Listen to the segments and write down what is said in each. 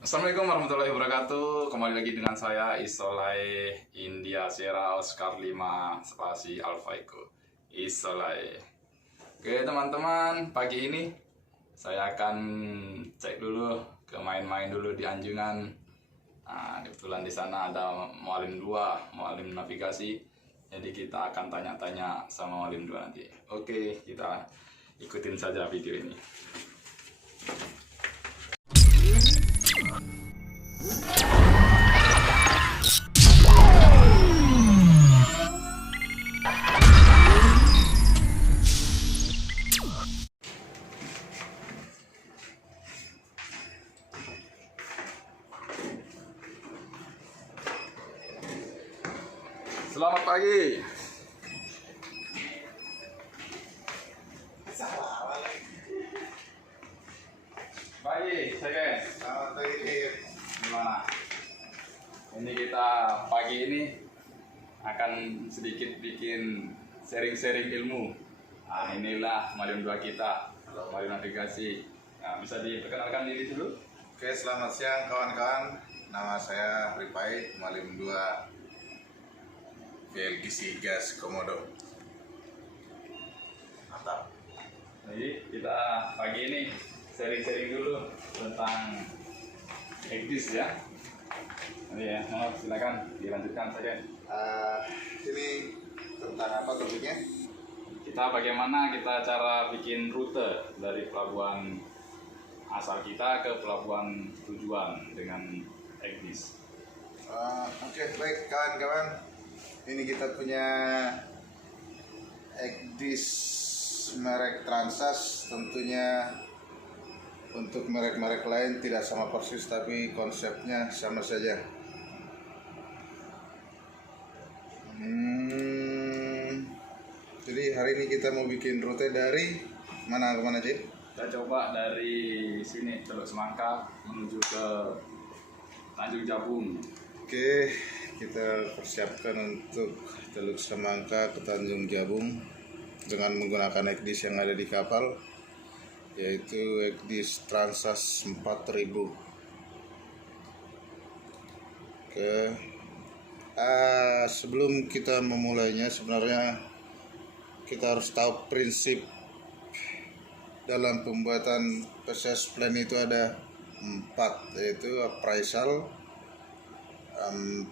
Assalamualaikum warahmatullahi wabarakatuh. Kembali lagi dengan saya Isolai India Sierra Oscar 5 spasi Alpha Echo Isolai. Oke teman-teman, pagi ini saya akan cek dulu ke main-main dulu di Anjungan. Nah, kebetulan di sana ada Mualim 2, Mualim navigasi. Jadi kita akan tanya-tanya sama Mualim 2 nanti. Oke, kita ikutin saja video ini. Selamat pagi. Pagi, saya Selamat pagi. gimana? Ini kita pagi ini akan sedikit bikin sharing-sharing ilmu. Nah, inilah Mualim 2 kita, Mualim navigasi. Nah, bisa diperkenalkan diri dulu? Oke, selamat siang kawan-kawan. Nama saya Ripai, Mualim 2 VLGC Gas Komodo. Mantap. Jadi kita pagi ini sharing-sharing dulu tentang ekdis ya. Ini ya, mohon silakan dilanjutkan saja. Ini tentang apa topiknya? Kita bagaimana kita cara bikin rute dari pelabuhan asal kita ke pelabuhan tujuan dengan ekdis. Oke, baik kawan-kawan. Ini kita punya Ekdis merek Transas. Tentunya untuk merek-merek lain tidak sama persis, tapi konsepnya sama saja. Jadi hari ini kita mau bikin rute dari mana ke mana, Cik? Kita coba dari sini Teluk Semangka menuju ke Tanjung Jabung. Oke, kita persiapkan untuk Teluk Semangka ke Tanjung Jabung dengan menggunakan ekdis yang ada di kapal, yaitu ekdis Transas 4000. Oke, sebelum kita memulainya, sebenarnya kita harus tahu prinsip dalam pembuatan PCS plan itu ada 4, yaitu appraisal,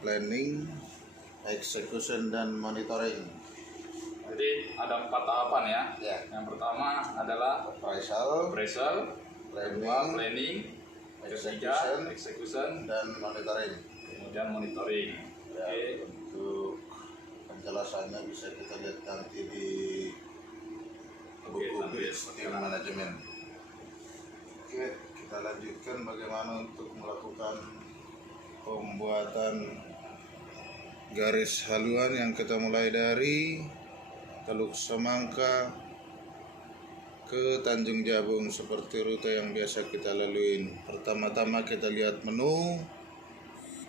planning, execution, dan monitoring. Jadi ada 4 tahapan ya. Ya. Yang pertama adalah Appraisal, appraisal, kedua planning, ketiga execution, dan monitoring. kemudian monitoring. Ya, Oke. untuk penjelasannya bisa kita lihat nanti di buku Oke, tim manajemen. Oke, kita lanjutkan bagaimana untuk melakukan pembuatan garis haluan yang kita mulai dari Teluk Semangka ke Tanjung Jabung seperti rute yang biasa kita laluin. Pertama-tama kita lihat menu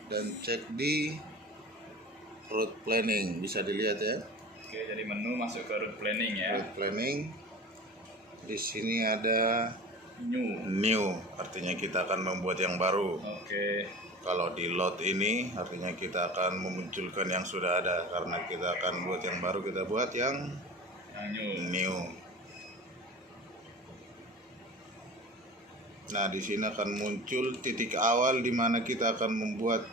dan cek di route planning, bisa dilihat ya. Oke, jadi menu masuk ke route planning ya. Route planning. Di sini ada new, artinya kita akan membuat yang baru. Oke. Kalau di load ini artinya kita akan memunculkan yang sudah ada, karena kita akan buat yang baru, kita buat yang new. Nah, di sini akan muncul titik awal di mana kita akan membuat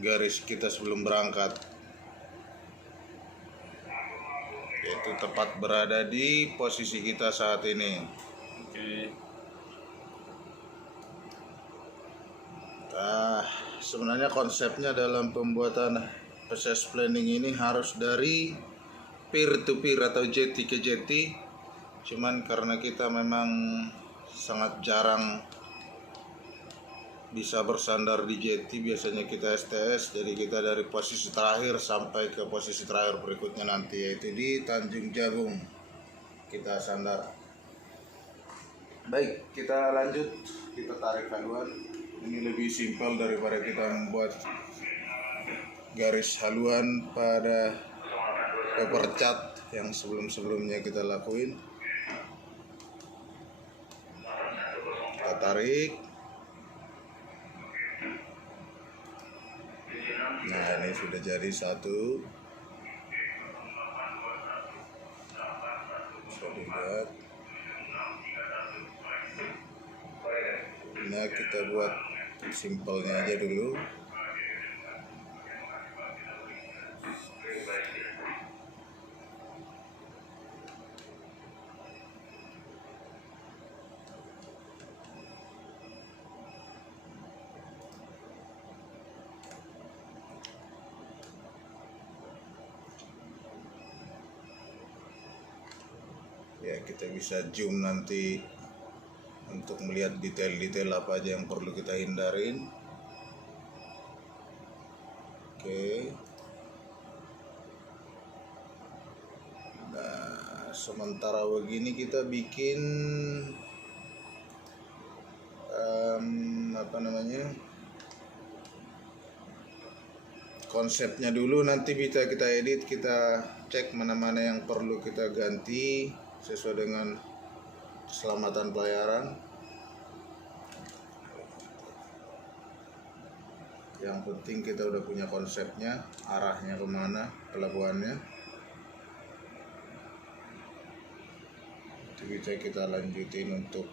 garis kita sebelum berangkat, yaitu tepat berada di posisi kita saat ini. Oke. Sebenarnya konsepnya dalam pembuatan PCS planning ini harus dari peer to peer atau jetty ke jetty. Cuman karena kita memang sangat jarang bisa bersandar di jetty, biasanya kita STS, jadi kita dari posisi terakhir sampai ke posisi terakhir berikutnya nanti, yaitu di Tanjung Jabung kita sandar. Baik, kita lanjut, kita tarik haluan. Ini lebih simpel daripada kita membuat garis haluan pada paper chart yang sebelum-sebelumnya kita lakuin. Kita tarik, ini sudah jadi satu. Bisa dilihat. Nah, kita buat simpelnya aja dulu. Ya, kita bisa zoom nanti untuk melihat detail-detail apa aja yang perlu kita hindarin. Oke. Nah, sementara begini kita bikin konsepnya dulu, nanti bisa kita edit, kita cek mana-mana yang perlu kita ganti sesuai dengan keselamatan pelayaran. Yang penting kita udah punya konsepnya, arahnya kemana, pelabuhannya. Itu bisa kita lanjutin untuk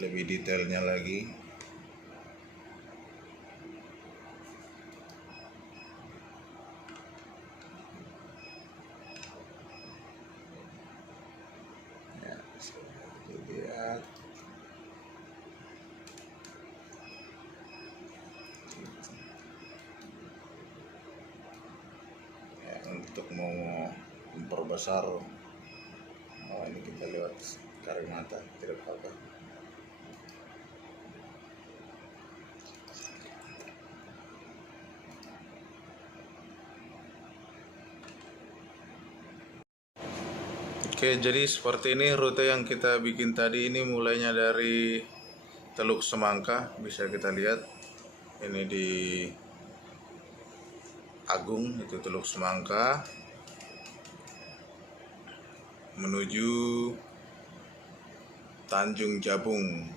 lebih detailnya lagi. Ya, bisa dilihat. Ya, untuk mau memperbesar, ini kita lewat garing mata, tidak apa-apa. Oke, jadi seperti ini rute yang kita bikin tadi. Ini mulainya dari Teluk Semangka, bisa kita lihat. Ini di Agung, itu Teluk Semangka, menuju Tanjung Jabung,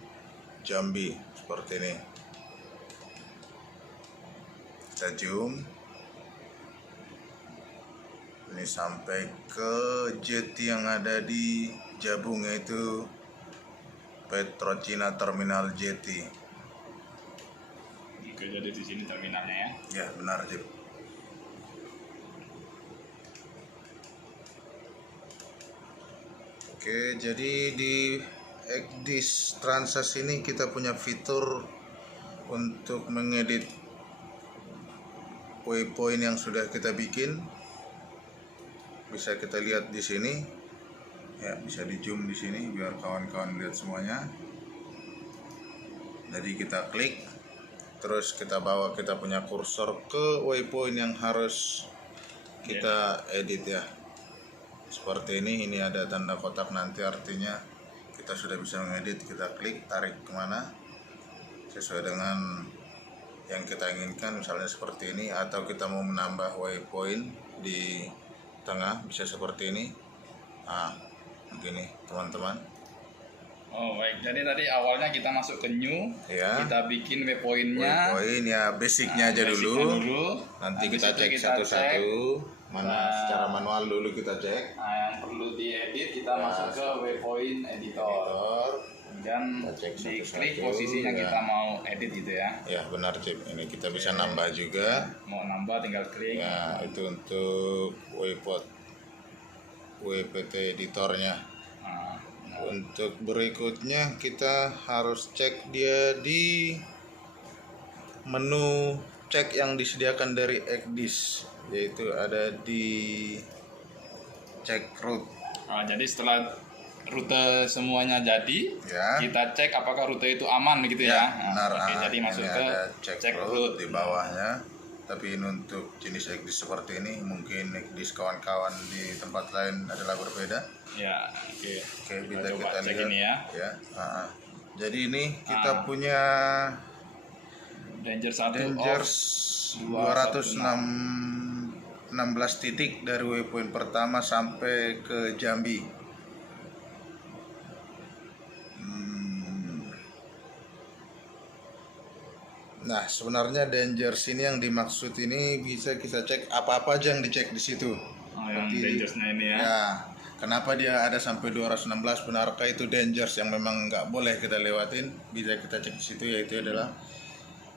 Jambi, seperti ini. Kita zoom. Ini sampai ke jetty yang ada di Jabung, yaitu Petrocina Terminal Jetty. Oke, jadi di sini terminalnya ya. Ya, benar, Jip. Oke, jadi di Ekdis Transas ini kita punya fitur untuk mengedit waypoint yang sudah kita bikin. Bisa kita lihat di sini. Ya, bisa di zoom di sini biar kawan-kawan lihat semuanya. Jadi kita klik, terus kita bawa kita punya kursor ke waypoint yang harus kita edit ya. Seperti ini ada tanda kotak, nanti artinya kita sudah bisa mengedit. Kita klik, tarik kemana sesuai dengan yang kita inginkan, misalnya seperti ini. Atau kita mau menambah waypoint di tengah, bisa seperti ini. Nah, begini teman-teman. Oh baik, jadi tadi awalnya kita masuk ke new, Ya. kita bikin waypointnya. Waypoint ya, basicnya aja dulu. Nanti Habis kita itu cek satu-satu. Mana secara manual dulu kita cek. Nah, yang perlu diedit kita masuk ke waypoint editor. Dan Kita cek diklik satu-satu, posisinya ya. kita mau edit gitu ya. Ya benar, Cip. Ini kita bisa nambah juga. Mau nambah tinggal klik. Ya, itu untuk WPT editornya. Nah, Untuk berikutnya kita harus cek dia di menu cek yang disediakan dari Ekdis, yaitu ada di cek route. nah, jadi setelah rute semuanya jadi, Ya. kita cek apakah rute itu aman gitu ya. Benar. Oke, jadi Ini masuk ke ada cek route route di bawahnya. Tapi ini untuk jenis Ekdis seperti ini, mungkin Ekdis kawan-kawan di tempat lain adalah berbeda. Ya, oke. Oke, Kita bisa coba kita cek lihat ini ya. ya. Jadi ini kita punya Danger 1 Dangers off 216 titik dari waypoint pertama sampai ke Jambi. Nah, sebenarnya dangers ini yang dimaksud ini bisa kita cek apa-apa aja yang dicek di situ. Oh, yang Berarti- dangersnya ini ya. Ya, kenapa dia ada sampai 216, benarkah itu dangers yang memang nggak boleh kita lewatin? Bisa kita cek di situ, yaitu adalah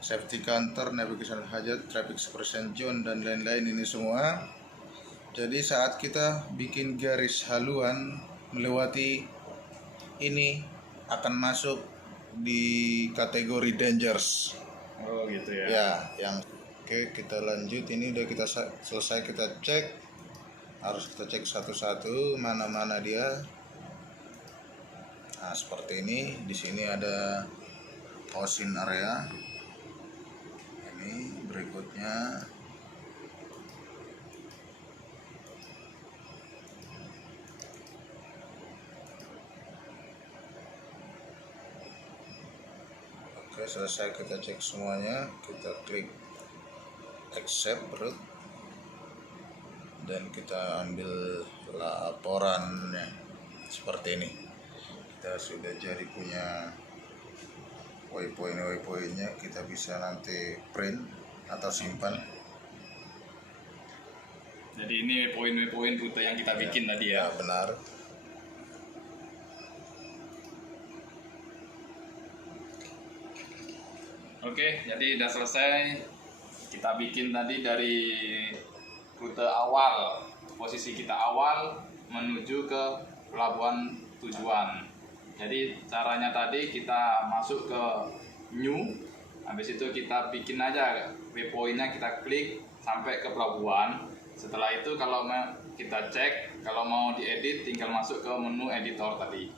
safety counter, navigation hazard, traffic suppression zone, dan lain-lain ini semua. Jadi saat kita bikin garis haluan melewati ini akan masuk di kategori dangers. Oh gitu ya. Ya, yang oke, kita lanjut. Ini udah kita selesai, kita cek. Harus kita cek satu-satu mana-mana dia. Nah, seperti ini. Di sini ada osin area. Ini berikutnya. Oke, selesai kita cek semuanya. Kita klik accept route dan kita ambil laporannya seperti ini. Kita sudah jadi punya waypointnya, kita bisa nanti print atau simpan. Jadi ini poin-poin rute yang kita bikin tadi ya. Ya, benar. Oke, jadi udah selesai. Kita bikin tadi dari rute awal, posisi kita awal menuju ke pelabuhan tujuan. Jadi caranya tadi kita masuk ke new, habis itu kita bikin aja waypointnya, kita klik sampai ke pelabuhan. Setelah itu kalau kita cek, kalau mau diedit tinggal masuk ke menu editor tadi.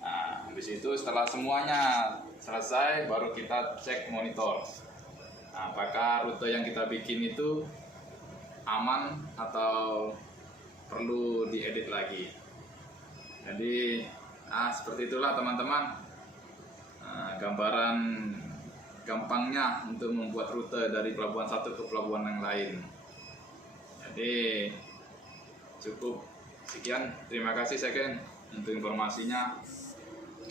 Nah, habis itu setelah semuanya selesai baru kita cek monitor. Nah, apakah rute yang kita bikin itu aman atau perlu diedit lagi. Jadi seperti itulah teman-teman, gambaran gampangnya untuk membuat rute dari pelabuhan satu ke pelabuhan yang lain. Jadi cukup sekian, terima kasih Seken untuk informasinya.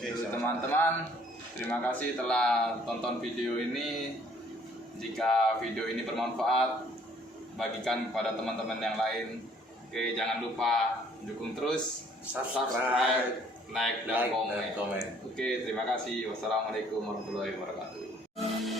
Untuk teman-teman, terima kasih telah tonton video ini. Jika video ini bermanfaat, bagikan kepada teman-teman yang lain. Oke, jangan lupa dukung terus, subscribe, like, dan komen. Oke, terima kasih. Wassalamualaikum warahmatullahi wabarakatuh.